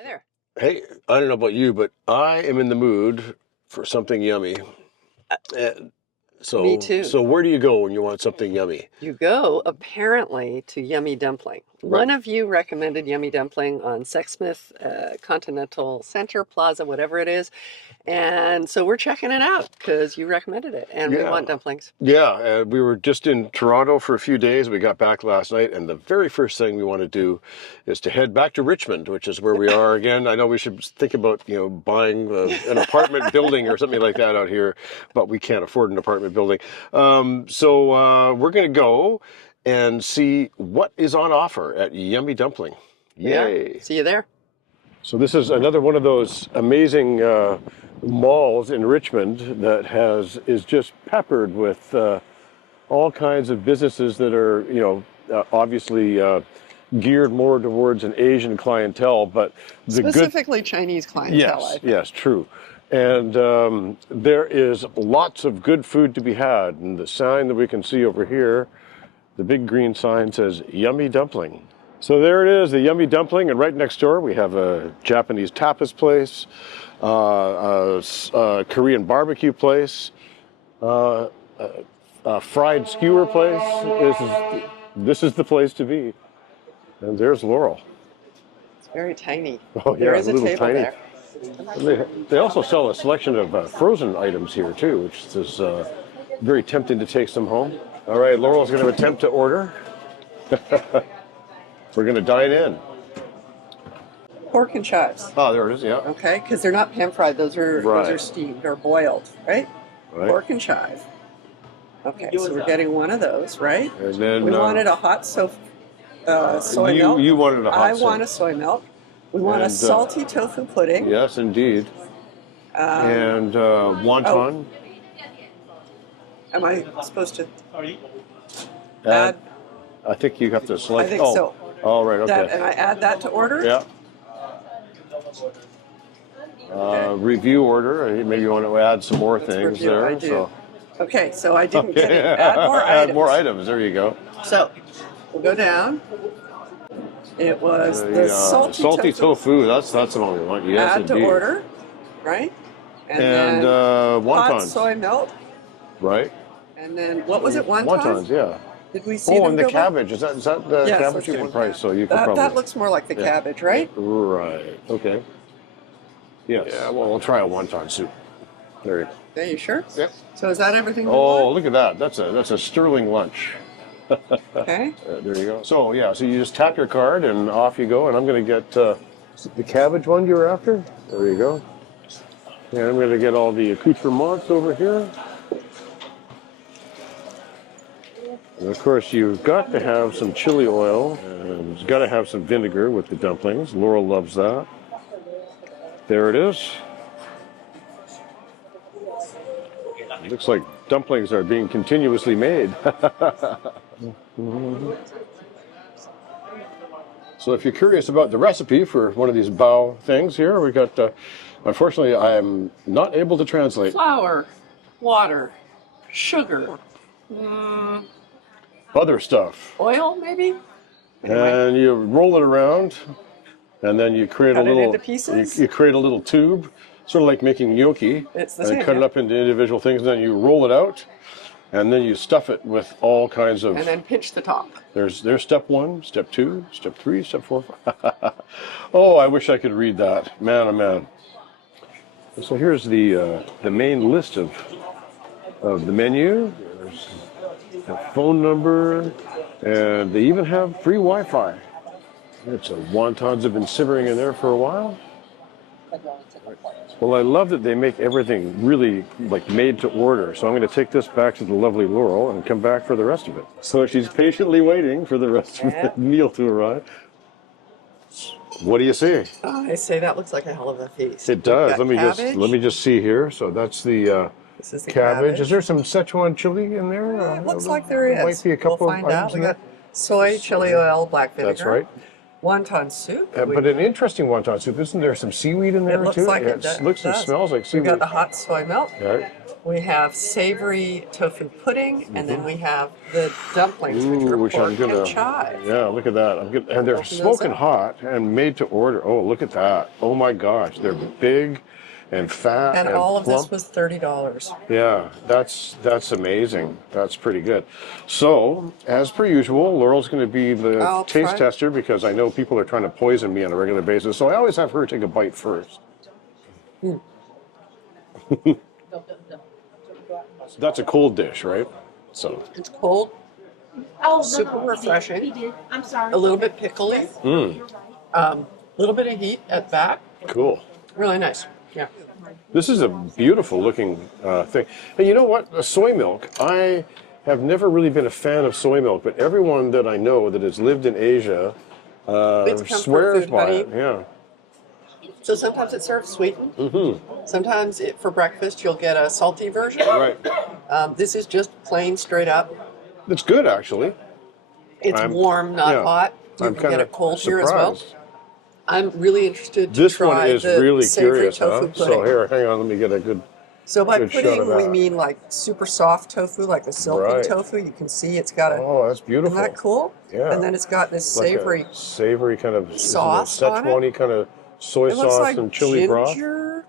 Hi there. Hey, I don't know about you, but I am in the mood for something yummy. And Me so, too. so where do you go when you want something yummy? You go apparently to Yummy Dumpling. Right. One of you recommended Yummy Dumpling on Sexsmith, Continental Center Plaza, whatever it is. And so we're checking it out because you recommended it and we Yeah. want dumplings. Yeah, we were just in Toronto for a few days. We got back last night, and the very first thing we want to do is to head back to Richmond, which is where we are again. I know we should think about, buying an apartment building or something like that out here, but we can't afford an apartment building. So we're going to go and see what is on offer at Yummy Dumpling. We are. Yay! See you there. So this is another one of those amazing malls in Richmond that is just peppered with all kinds of businesses that are, obviously geared more towards an Asian clientele, but Specifically Chinese clientele, I think. yes, true. And there is lots of good food to be had. And the sign that we can see over here, the big green sign says Yummy Dumpling. So there it is, the Yummy Dumpling, and right next door we have a Japanese tapas place, a Korean barbecue place, a fried skewer place. This is the place to be. And there's Laurel. It's very tiny. Oh, There yeah, is a little table tiny. there. They also sell a selection of frozen items here too, which is very tempting to take some home. All right, Laurel's going to attempt to order. We're going to dine in. Pork and chives. Oh, there it is, yeah. Okay, because they're not pan fried. Those are steamed or boiled, right? Right. Pork and chive. Okay, so we're getting one of those, right? And then We wanted a hot soy milk. You wanted a hot I soy. want a soy milk. We want a salty tofu pudding. Yes, indeed. And wonton. Am I supposed to add? I think you have to select. I think so. Oh, right, okay. And I add that to order? Yeah. Review order. Maybe you want to add some more things review, there. I do. So. Okay, so I didn't get it. Add more items. Add more items. There you go. So we'll go down. It was the salty tofu. That's the one we want. Yes, add indeed. to order, right? And then wontons. hot soy milk. Right. And then what was it? Wontons? Wontons, yeah. Did we see them and the go cabbage. Is that the yes, cabbage you can price? So you can probably. That looks more like the cabbage, right? Right. Okay. Yes. Yeah. Well, we'll try a wonton soup. There you go. Are you sure? Yep. So is that everything you Oh, want? look at that. That's a sterling lunch. Okay. There you go. So yeah, so you just tap your card and off you go. And I'm going to get the cabbage one you were after. There you go. And I'm going to get all the accoutrements over here. And of course, you've got to have some chili oil, and you've got to have some vinegar with the dumplings. Laurel loves that. There it is. It looks like dumplings are being continuously made. So if you're curious about the recipe for one of these bao things here, we got, unfortunately, I am not able to translate. Flour, water, sugar, Other stuff. oil, maybe? And you roll it around, and then you create Cut a it little. into pieces? You create a little tube, sort of like making gnocchi. It's the and same, cut it yeah. up into individual things. And then you roll it out, and then you stuff it with all kinds of. And then pinch the top. There's step 1, step 2, step 3, step 4. Oh, I wish I could read that. Man, oh man. So here's the main list of the menu. There's a phone number, and they even have free Wi-Fi. Wontons have been simmering in there for a while. Well, I love that they make everything really like made to order. So I'm going to take this back to the lovely Laurel and come back for the rest of it. So she's patiently waiting for the rest of the meal to arrive. What do you see? I say that looks like a hell of a feast. It does. We've got cabbage. Let me just see here. So that's the This is the cabbage. Is there some Szechuan chili in there? It looks like there is. Might be a couple we'll find of out. items We in got there. soy, chili oil, black vinegar. That's right. Wonton soup. But an interesting wonton soup. Isn't there some seaweed in there It looks too? like Yeah, it does. looks and smells like We've seaweed. got the hot soy milk. Right. We have savory tofu pudding, and then we have the dumplings, which are Which I'm pork gonna, and chive. yeah, look at that. And they're Open those smoking up. hot and made to order. Oh, look at that. Oh my gosh, they're big and fat And and all of this plump. was $30. Yeah, that's amazing. That's pretty good. So, as per usual, Laurel's going to be the I'll taste try. tester because I know people are trying to poison me on a regular basis. So I always have her take a bite first. That's a cold dish, right? So, It's cold, super refreshing, I'm sorry. a little bit pickly, a little bit of heat at the back. cool. Really nice. Yeah. This is a beautiful looking thing. And you know what? Soy milk. I have never really been a fan of soy milk, but everyone that I know that has lived in Asia It's comfort swears food, by honey. it. Yeah. So sometimes it's served sweetened. Sometimes for breakfast you'll get a salty version. Right. This is just plain straight up. It's good, actually. It's I'm- warm, not yeah. hot. You I'm can kind get of it cold here as well. surprised. I'm really interested to This try one is the really savory curious, tofu huh? pudding. So here, hang on, let me get a good. So by good shot pudding, of we that. mean like super soft tofu, like the silken Right. tofu. You can see it's got a. Oh, that's beautiful. Isn't that cool? Yeah. And then it's got this Like a savory. savory kind of sauce on it. Szechuan-y kind of soy It looks sauce like and chili broth. ginger.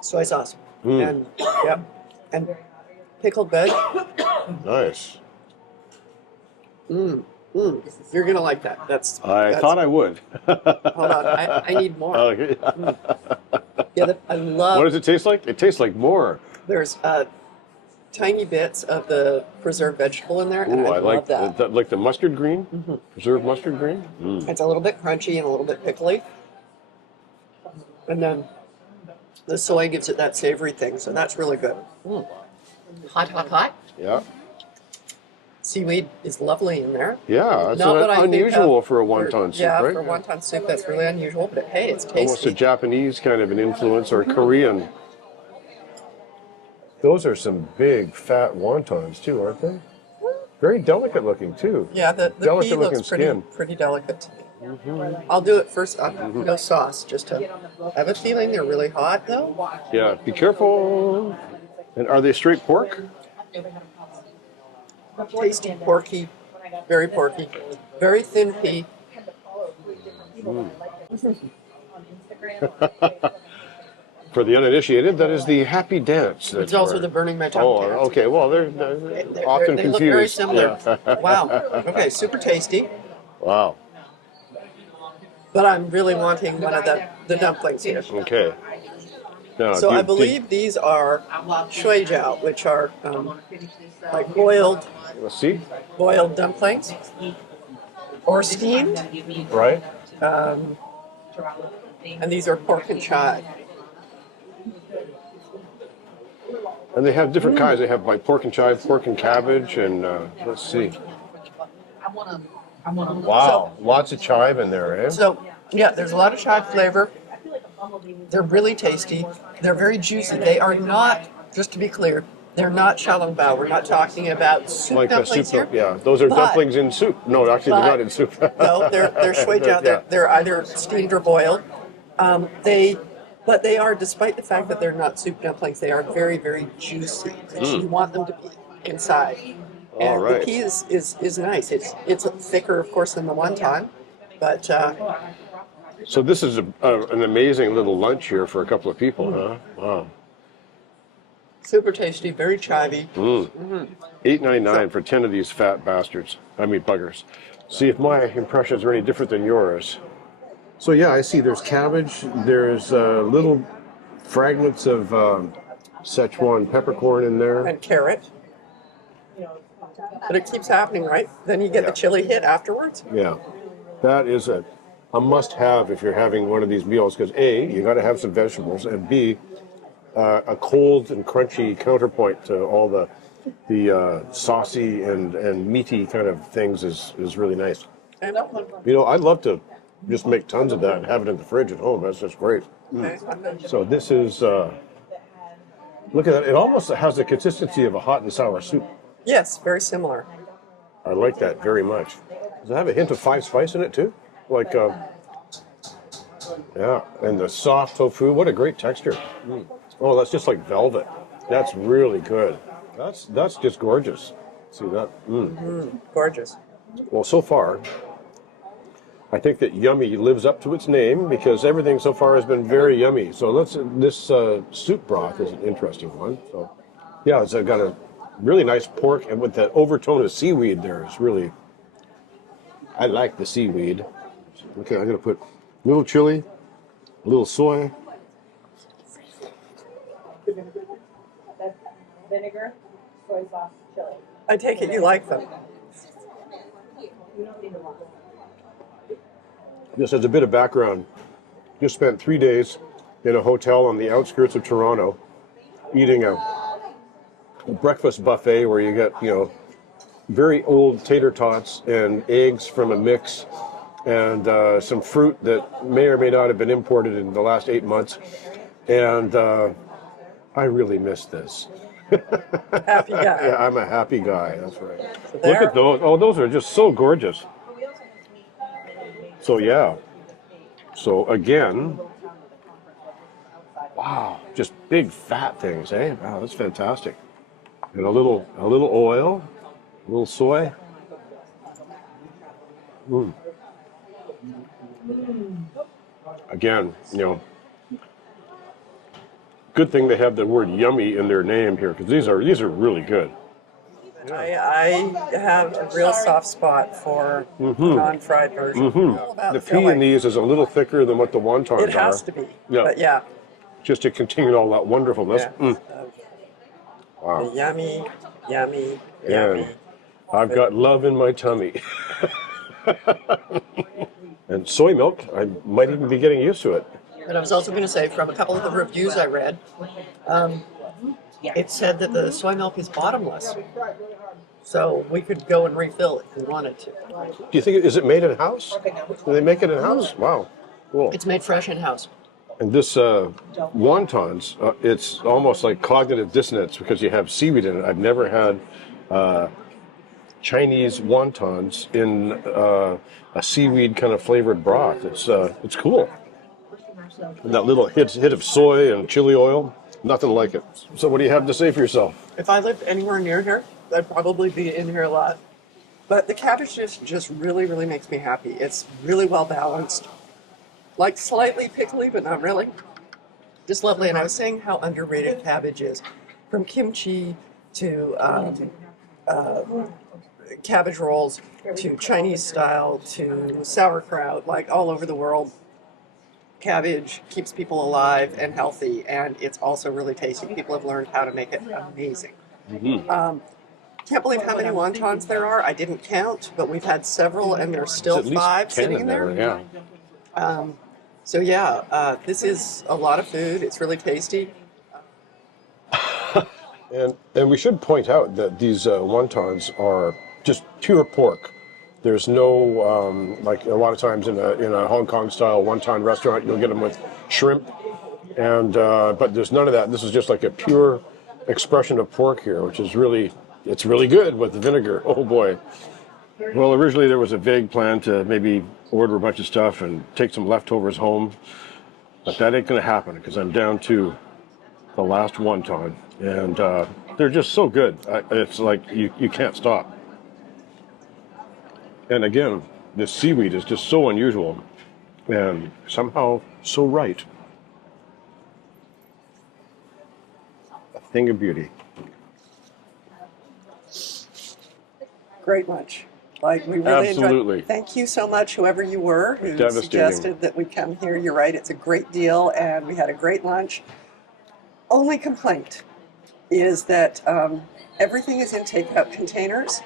Soy sauce. And yep. And pickled veg. Nice. You're gonna like that. That's. I thought I would. Hold on. I need more. Okay. Yeah, I love. What does it taste like? It tastes like more. There's tiny bits of the preserved vegetable in there, and Ooh, I I like love that. like the mustard green, preserved mustard green. It's a little bit crunchy and a little bit pickly, and then the soy gives it that savory thing, so that's really good. Hot, hot, hot. Yeah, Seaweed is lovely in there. yeah. That's Not what I think unusual of for a wonton soup, yeah, right? for wonton soup, that's really unusual, but hey, it's tasty. Almost a Japanese kind of an influence or Korean. Those are some big fat wontons too, aren't they? Very delicate looking too. Yeah, the Delicate pea looking looks pretty skin. pretty delicate to me. I'll do it first. No sauce, just to. I have a feeling they're really hot though. Yeah, be careful. And are they straight pork? Tasty, porky, very porky, very thin pea. For the uninitiated, that is the happy dance. It's also the burning my tongue. Oh, dance. okay. Well, they're often They confused. look very similar. Yeah. Wow. Okay, super tasty. Wow. But I'm really wanting one of the dumplings here. Okay. Now, So I believe these are shui jiao, which are like boiled let's see. dumplings or steamed. Right. And these are pork and chive. And they have different kinds. They have like pork and chive, pork and cabbage, and let's see. Wow, lots of chive in there, eh? So yeah, there's a lot of chive flavor. They're really tasty. They're very juicy. They are not, just to be clear, they're not xiaolongbao. We're not talking about soup Like the dumplings soup. here. Yeah, those are But- dumplings in soup. No, actually, they're not in soup. No, they're shui jiao. Yeah. They're either steamed or boiled. But they are, despite the fact that they're not soup dumplings, they are very, very juicy. You want them to be inside. And All right. the pea is nice. It's thicker, of course, than the wonton, but So this is an amazing little lunch here for a couple of people, huh? Wow. super tasty, very chivey. $8.99 for 10 of these fat bastards. I mean buggers. See if my impressions are any different than yours. So yeah, I see there's cabbage, there's little fragments of Szechuan peppercorn in there. And carrot. But it keeps happening, right? Then you get the chili hit afterwards. Yeah, that is a must-have if you're having one of these meals because A, you got to have some vegetables, and B, a cold and crunchy counterpoint to all the saucy and meaty kind of things is really nice. And You know, I'd love to just make tons of that and have it in the fridge at home. That's just great. So this is, look at that. It almost has the consistency of a hot and sour soup. yes, very similar. I like that very much. Does it have a hint of five spice in it too? Like Yeah, and the soft tofu, what a great texture. Oh, that's just like velvet. That's really good. That's just gorgeous. See that? Gorgeous. Well, so far, I think that Yummy lives up to its name because everything so far has been very yummy. So this soup broth is an interesting one. So yeah, it's got a really nice pork and with that overtone of seaweed there is really, I like the seaweed. Okay, I'm gonna put a little chili, a little soy. Vinegar, soy sauce, chili. I take it you like them. Just as a bit of background, just spent 3 days in a hotel on the outskirts of Toronto, eating a breakfast buffet where you get, very old tater tots and eggs from a mix and some fruit that may or may not have been imported in the last 8 months. And I really miss this. Happy guy. Yeah, I'm a happy guy. That's right. So Look at those. Oh, those are just so gorgeous. So yeah. So again, wow, just big fat things, eh? Wow, that's fantastic. And a little oil, a little soy. Again, good thing they have the word yummy in their name here because these are really good. I have a real soft spot for non-fried version. All about The the pea in filling. these is a little thicker than what the wontons It has are. to be. Yeah. But yeah. Just to continue all that wonderfulness. Yeah. Wow. Yummy, yummy, Yeah. yummy. I've got love in my tummy. And soy milk, I might even be getting used to it. And I was also going to say, from a couple of the reviews I read, it said that the soy milk is bottomless. So we could go and refill if we wanted to. Do you think, is it made in house? Do they make it in house? Wow. Cool. It's made fresh in-house. And this wontons, it's almost like cognitive dissonance because you have seaweed in it. I've never had Chinese wontons in a seaweed kind of flavored broth. It's cool. And that little hit of soy and chili oil, nothing like it. So what do you have to say for yourself? If I lived anywhere near here, I'd probably be in here a lot. But the cabbage just really, really makes me happy. It's really well balanced. Like slightly pickly, but not really. Just lovely. And I was saying how underrated cabbage is. From kimchi to cabbage rolls to Chinese style to sauerkraut, like all over the world. Cabbage keeps people alive and healthy, and it's also really tasty. People have learned how to make it amazing. Can't believe how many wontons there are. I didn't count, but we've had several, and there's still It's at least 5 10 sitting in in there. Yeah. So yeah, this is a lot of food. It's really tasty. And we should point out that these wontons are just pure pork. There's no like a lot of times in a Hong Kong style wonton restaurant you'll get them with shrimp, and but there's none of that. This is just like a pure expression of pork here, which is really good with the vinegar. Oh boy. Well, originally there was a vague plan to maybe order a bunch of stuff and take some leftovers home, but that ain't gonna happen because I'm down to the last wonton, and they're just so good. It's like you can't stop. And again, this seaweed is just so unusual and somehow so right. A thing of beauty. Great lunch. Like we really Absolutely. enjoyed. Thank you so much, whoever you were who Devastating. suggested that we come here. You're right. It's a great deal, and we had a great lunch. Only complaint is that everything is in takeout containers.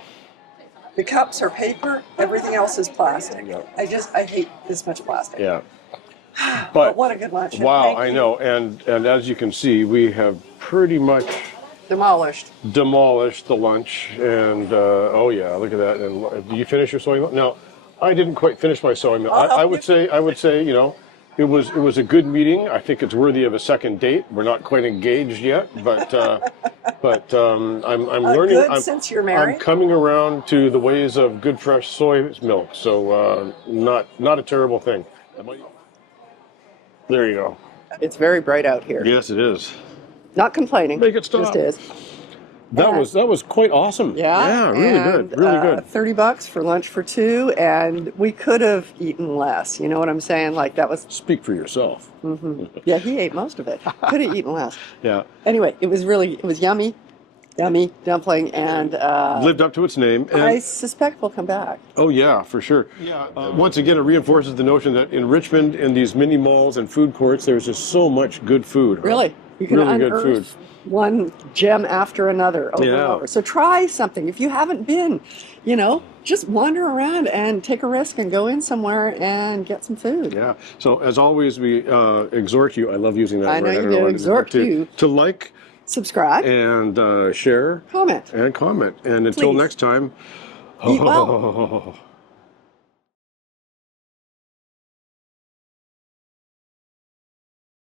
The cups are paper. Everything else is plastic. Yep. I hate this much plastic. Yeah. But what a good lunch. and Wow, thank I you. know. And as you can see, we have pretty much Demolished. demolished the lunch. And oh yeah, look at that. And did you finish your soy milk? No, I didn't quite finish my soy milk. I'll help I you. would say, it was a good meeting. I think it's worthy of a second date. We're not quite engaged yet, but I'm learning. Good since you're married. I'm coming around to the ways of good fresh soy milk. So not a terrible thing. There you go. It's very bright out here. Yes, it is. Not complaining. Make it stop. Just is. That And- was quite awesome. Yeah, really and, good. Really good. $30 for lunch for two, and we could have eaten less. You know what I'm saying? Like that was. Speak for yourself. Yeah, he ate most of it. Could have eaten less. Yeah. Anyway, it was yummy, yummy dumpling, and Lived up to its name. And I suspect we'll come back. oh yeah, for sure. Yeah. Once again, it reinforces the notion that in Richmond, in these mini malls and food courts, there's just so much good food. Really, you can Really good unearth food. one gem after another over and Yeah. over. So try something. If you haven't been, just wander around and take a risk and go in somewhere and get some food. Yeah. So as always, we exhort you. I love using that I know word. you don't do. why Exhort to, you. to like Subscribe, and share comment. and comment. And until Please. next time. Eat well.